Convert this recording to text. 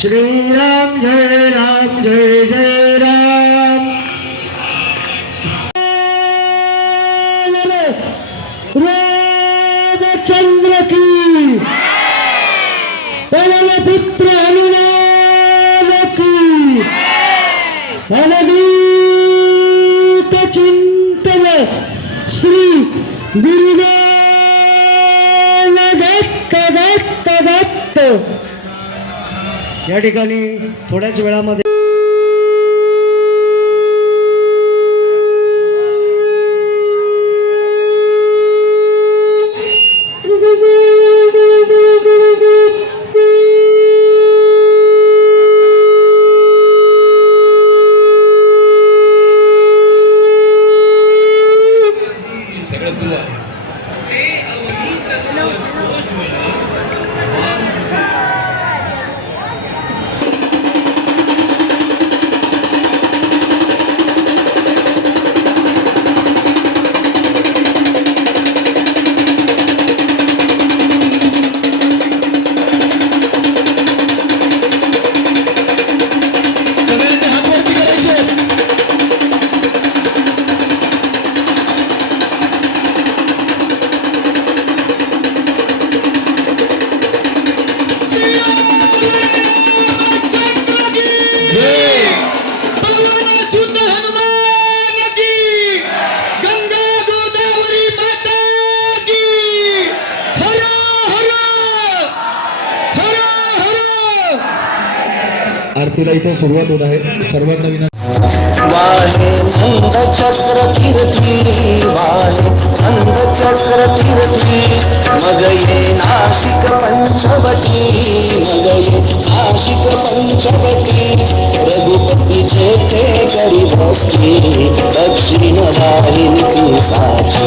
श्रीराम जय राम, जय जय राम। रामचंद्र की पवन पुत्र हनुमान की अनगीत चिंतन श्री गुरुदेव दत्त दत्त दत्त। या ठिकाणी थोड्याच वेळामध्ये आरतीला इथे सुरुवात होत आहे. सर्वांना विनंती नाशिक पंचवटी, मग ये नाशिक पंचवटी. रघुपती जेथे दक्षिण वाहिनी साची.